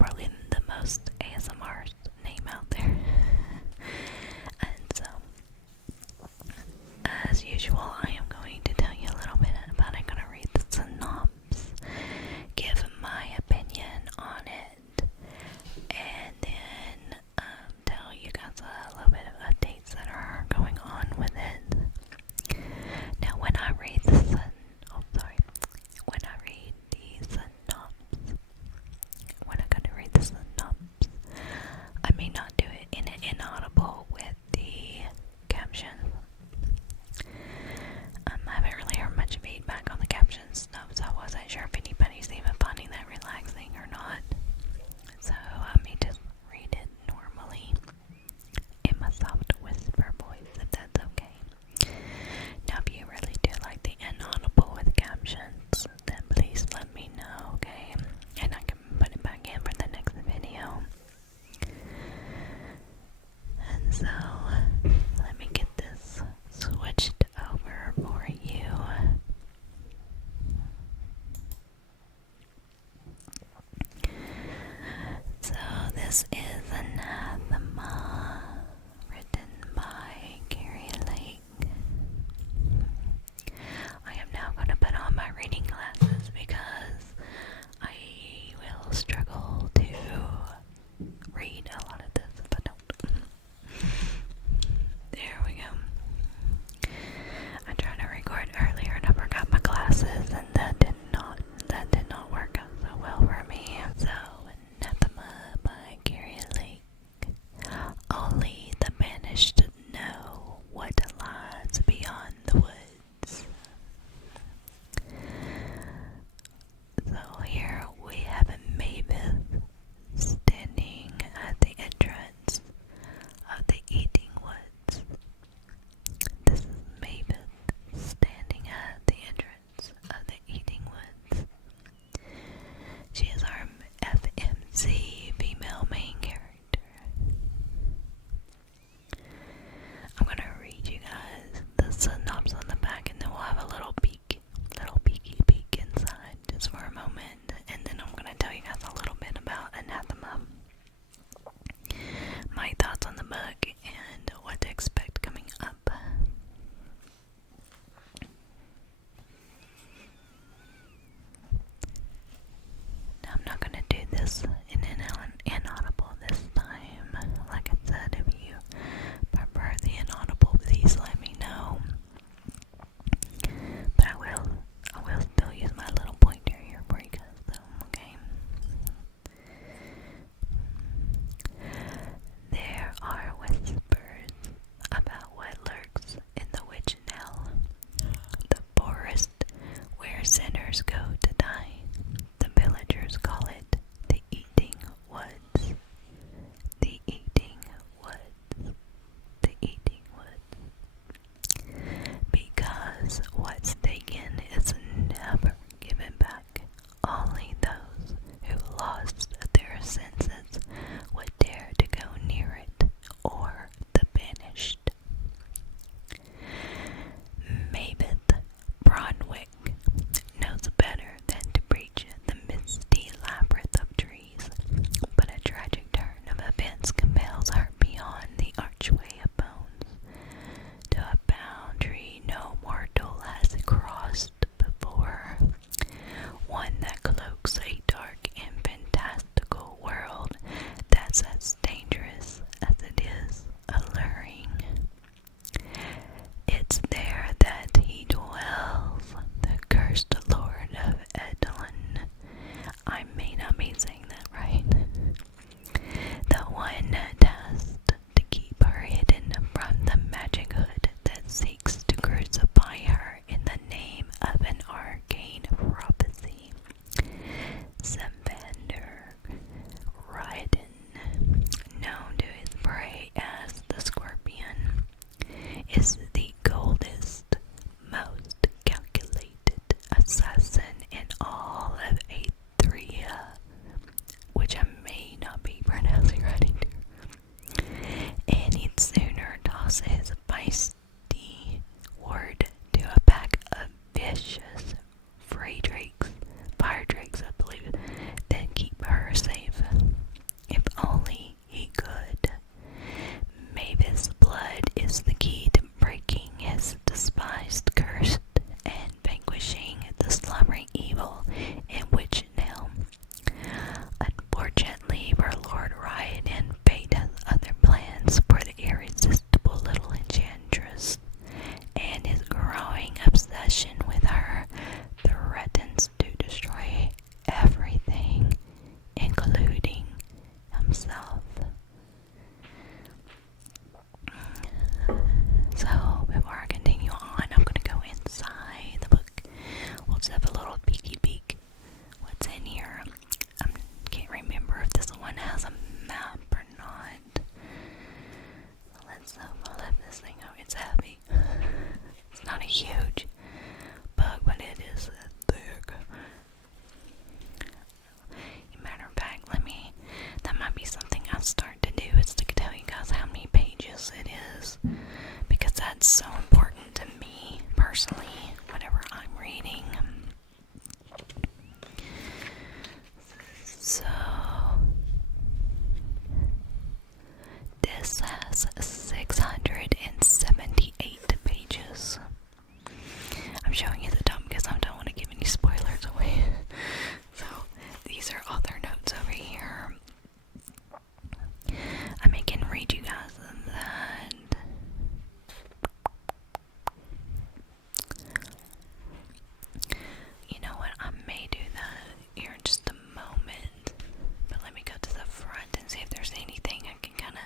probably the most ASMR name out there. And so, as usual, I am going to tell you a little bit about it. I'm going to read the synopsis, give my opinion on it, and then tell you guys a little bit of updates that are going on with it. Now, when I read the synopsis, I may not do it in an inaudible with the captions. I haven't really heard much feedback on the captions stuff, so I wasn't sure if anybody's even finding that relaxing or not. So I may just read it normally in my soft whisper voice, if that's okay. Now, if you really do like the inaudible with captions, then please let me know, okay? And I can put it back in for the next video. And so, let me get this switched over for you. So, this is Anathema, written by Carrie Lake. I am now going to put on my reading glasses because I will struggle to read a lot of this if I don't. There we go. I tried to record earlier and I forgot my glasses, and that did not work out so well for me. So, Anathema by Carrie huge book, but it is thick. Matter of fact, that might be something I'll start to do, is to tell you guys how many pages it is, because that's so important to me personally whenever I'm reading. So this has 678 pages. I'm showing you the top because I don't want to give any spoilers away. So these are all their notes over here. I can read you guys that. You know what? I may do that here in just a moment. But let me go to the front and see if there's anything I can kind of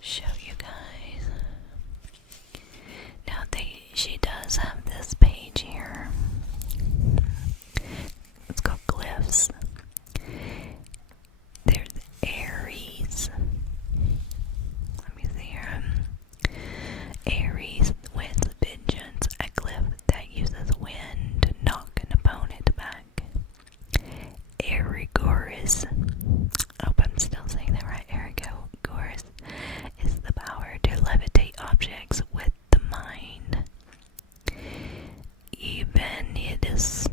show you guys. Now she does have this page here. It's called Glyphs. There's Aries. Let me see here. Aries with vengeance, a glyph that uses wind to knock an opponent back. Erigoris. I hope I'm still saying that right. Erigoris is the power to levitate objects with the mind. Evenitus,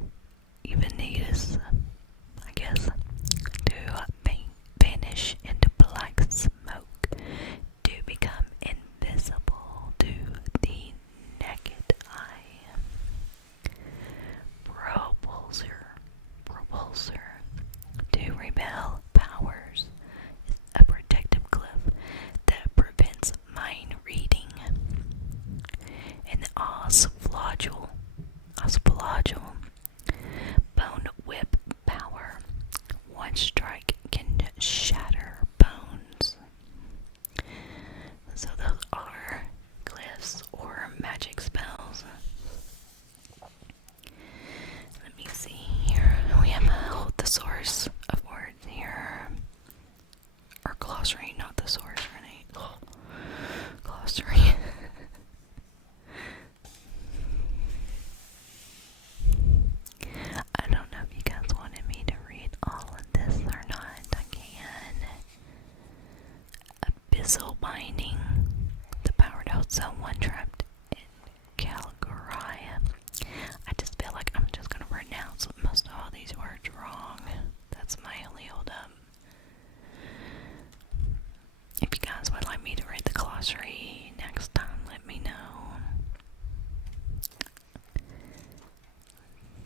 I guess, to vanish into black smoke, to become invisible to the naked eye. Propulsor, to repel powers, a protective glyph that prevents mind reading. And the Osflagel, bone whip power. One strike can shatter bones. So those are glyphs or magic spells. Let me see here. We have a thesaurus of words here. Or glossary, not thesaurus, Renee. Oh, glossary. I don't know if you guys wanted me to read all of this or not. I can. Abyssal binding. The power to hold someone trapped in Calgaria. I just feel like I'm just gonna pronounce most of all these words wrong. That's my only hold up. If you guys would like me to read the glossary next time, let me know.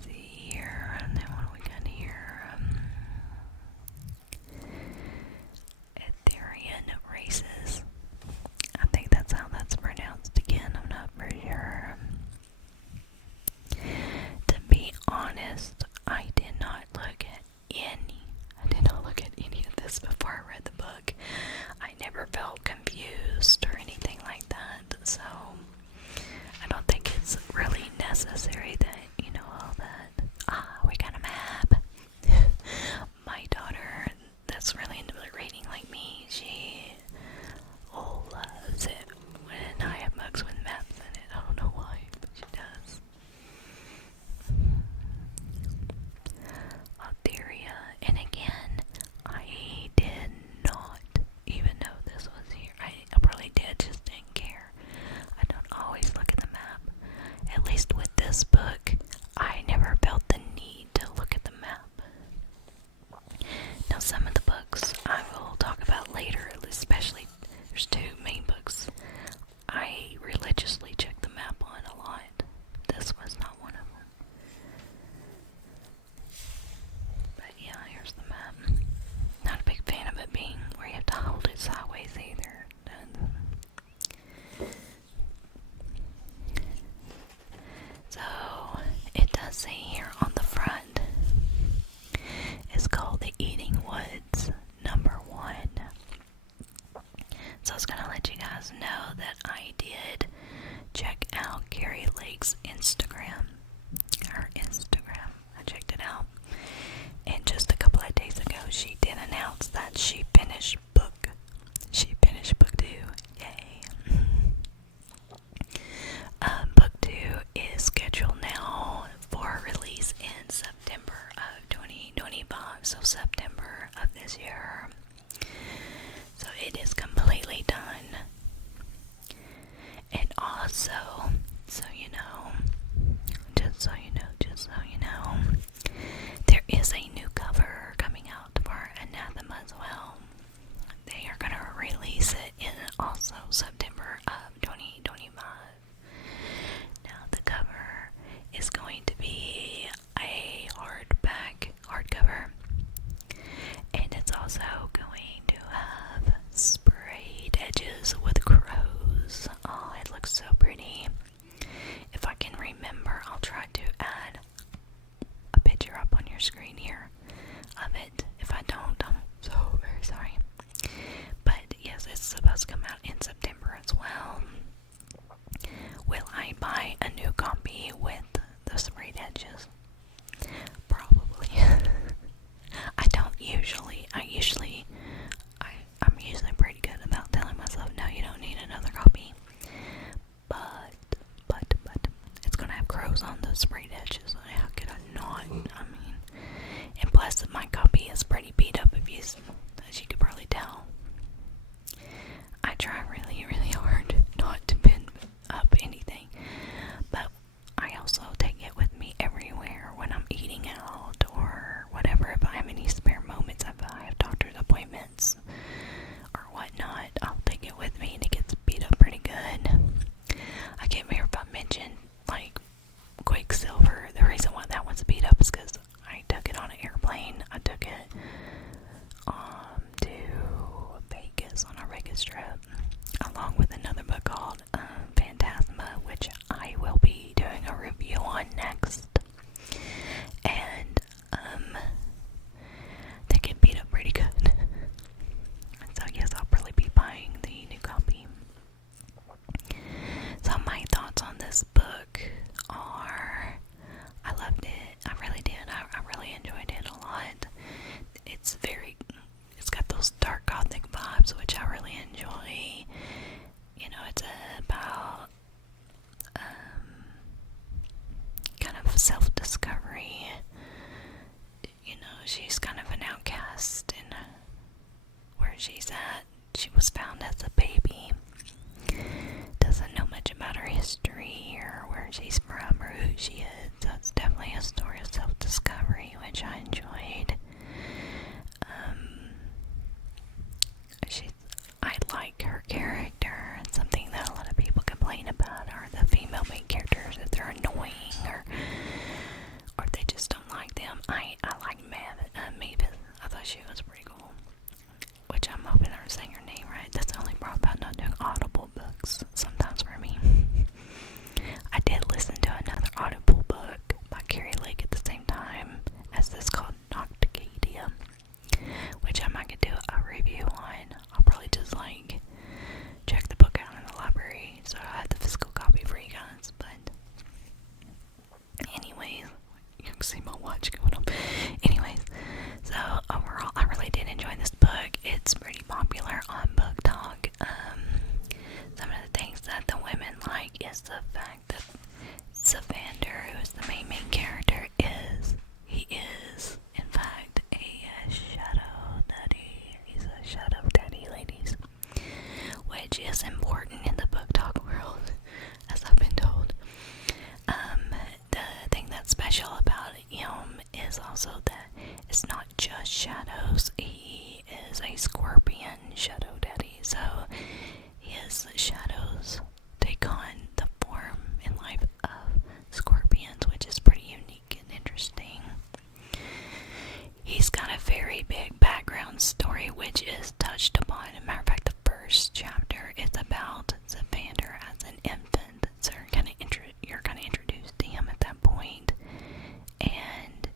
Here, and then what do we got here? Etherean races. I think that's how that's pronounced again. I'm not very sure. To be honest, I did not look at any of this before I read the book. I never felt confused or anything like that, so I don't think it's really necessary that you know all that. We got a map. My daughter, that's really into reading like me, she loves it when I have mugs with maps in it. I don't know why, but she does. Altheria, and again, I did not even know this was here. I probably did, just didn't care. I don't always look at the map. At least with this book, I never felt the need to look at the map. Now, some of the books I will talk about later, especially there's two main books I religiously check the map on a lot. This was not one of them. But yeah, here's the map. Not a big fan of it being where you have to hold it sideways either. So, it does say here on the front, it's called the Eating Woods #1. So I was going to let you guys know that I did check out Carrie Lake's Instagram. Her Instagram. I checked it out. And just a couple of days ago, she did announce that she finished book 2. Yay. Book 2 this year. So it is completely done. And also, so you know, there is a new cover coming out for Anathema as well. They are going to release it in also September of 2025. Now the cover is going to be a hardcover, and it's also going to have sprayed edges with crows. Oh, it looks so pretty. If I can remember, I'll try to add a picture up on your screen here of it. If I don't, I'm so very sorry. But yes, it's supposed to come out in September as well. Will I buy a new copy with the sprayed edges? Probably. I'm usually pretty good about telling myself, no, you don't need another copy. But, it's gonna have crows on the sprayed edges. How could I not? I mean, and plus my copy is pretty beat up, as you could probably tell. I try really, really hard not to bend up anything, but I also take it with me everywhere when I'm eating out or whatever. If I have any spare moments, if I have doctor's appointments or whatnot, I'll take it with me, and it gets beat up pretty good. I can't remember if I mentioned, like, Quicksilver. The reason why that one's beat up is because I took it on an airplane. I took it to Vegas on a Vegas trip, along with another book called Phantasma, which I will be doing a review on next. And they get beat up pretty good. So yes, I'll probably be buying the new copy. So my thoughts on this book are, I loved it. I really did. I really enjoyed it a lot. It's got those dark gothic vibes, which I really enjoy. You know, it's about kind of self-discovery. You know, she's kind of an outcast in where she's at. She was found as a baby. Doesn't know much about her history or where she's from or who she is. So it's definitely a story of self-discovery, which I enjoyed. I like her character. Something that a lot of people complain about are the female main characters, if they're annoying or they just don't like them. I like Mavis. I thought she was pretty cool. Which I'm hoping I'm saying her name right. That's the only problem about not doing Audible books sometimes for me. I did listen to another Audible book by Carrie Lake at the same time as this called Nocticadia, which I might do a review on. I'll probably just check the book out in the library so I have the physical copy for you guys. But anyways, you can see my watch going up. Anyways, so overall, I really did enjoy this book. It's pretty popular on Booktok. Some of the things that the women like is the fact that Savander, who is the main character, he is in fact a shadow daddy. He's a shadow daddy, ladies, which is important in the Booktok world, as I've been told. The thing that's special about him is also that it's not just shadows. He is a scorpion shadow daddy, so his shadows take on the form and life of scorpions, which is pretty unique and interesting. He's got a very big background story, which is touched upon. As a matter of fact, the first chapter is about Savander as an infant, so you're kind of introduced to him at that point. And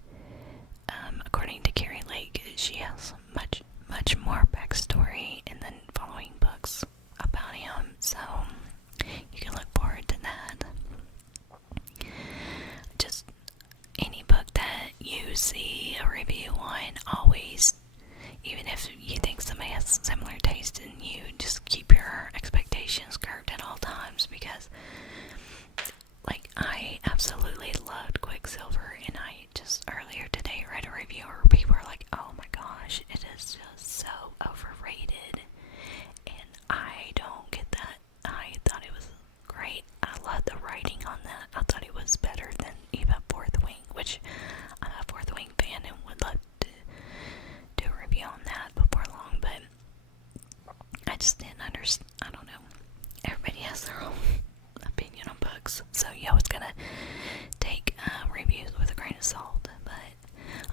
according to Carrie Lake, she has much more backstory in the following books about him, so you can look forward to that. Just any book that you see a review on, always, even if you think somebody has similar taste in you, just keep your expectations curbed at all times, because Like, I absolutely loved Quicksilver, and I just earlier today read a review where people were like, oh my gosh, it is just so overrated, and I don't get that. I thought it was great. I loved the writing on that. I thought it was better than even Fourth Wing, which I'm a Fourth Wing fan and would love to do a review on that before long, but I just didn't understand. I don't know. Everybody has their own opinion on books, so you always gotta take reviews with a grain of salt, but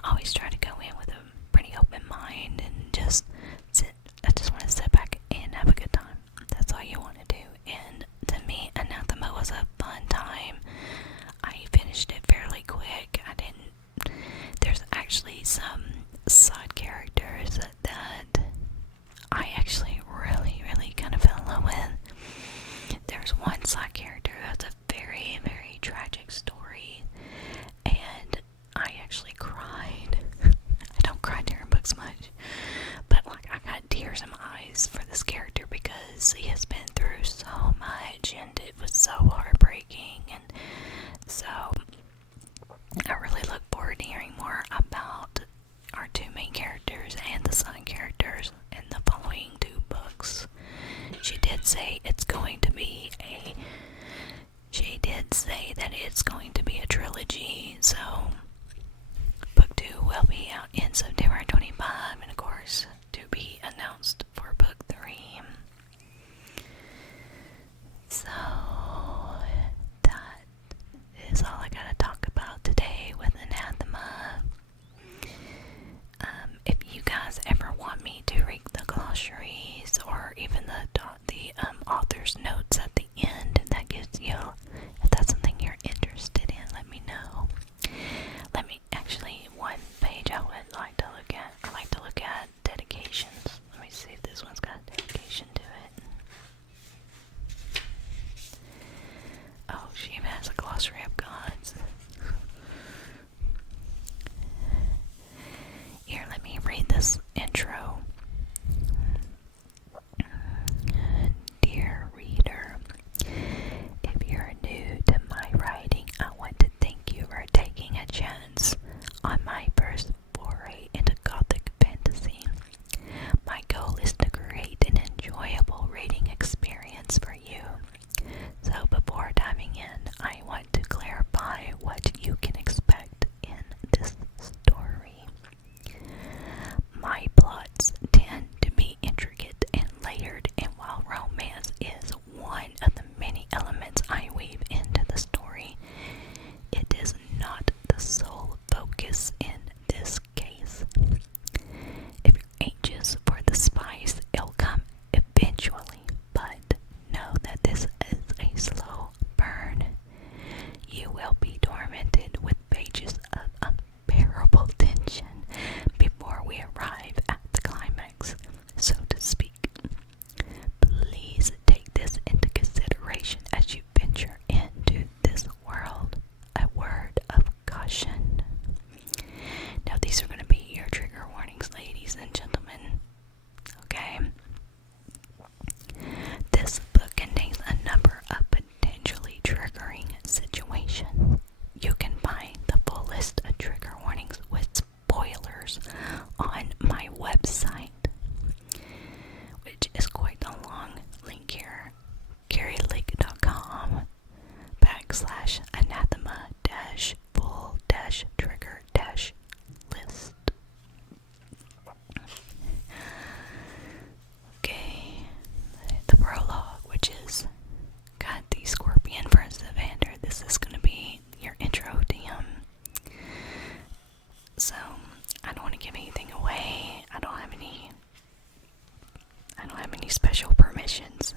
I always try to go in with a pretty open mind and just sit. I just want to sit back and have a good time. That's all you want to do. And to me, Anathema was a fun time. I finished it fairly quick. There's actually some side characters that I actually really kind of fell in love with. There's one side character that's a very, very tragic story, and I actually cried. I don't cry during books much, but like, I got tears in my eyes for this character because he has been through so much, and it was so heartbreaking, and so I really look forward to hearing more about our two main characters and the side characters in the following two books. She did say that it's going to be a trilogy, so book 2 will be out in September 25, and of course, to be announced for book 3. So, that is all I gotta talk about today with Anathema. If you guys ever want me to read the glossaries or even the author's notes at the end, that gives you, if that's something you're interested in, let me know. One page I would like to look at. I like to look at dedications. Let me see if this one's got a dedication to it. Oh, she even has a glossary of gods. Here, let me read this intro. Dear reader, if you're new to my writing, I want to thank you for taking a chance on my first foray into Gothic fantasy. My goal is to create an enjoyable reading experience for you. So before diving in, I want to clarify what you can expect in this story. My plots tend to be intricate and layered, and while romance is one of the many elements I weave into the story, it is not the sole focus in this case. If you're anxious for the spice, it'll come eventually, but know that this is a slow burn. You will be tormented with pages of unbearable tension before we arrive at the climax, so to speak. Please take this into consideration as you venture into this world. A word of caution. Now, these are going to be your trigger warnings, ladies and gentlemen. Okay? This book contains a number of potentially triggering situations. You can find the full list of trigger warnings with spoilers on my website, which is quite a long link here, carrylake.com/anathema-full-trigger-list. Okay, the prologue, which is got the scorpion first Evander. This is going to be your intro to him. So, I don't want to give anything away. I don't have any special permissions.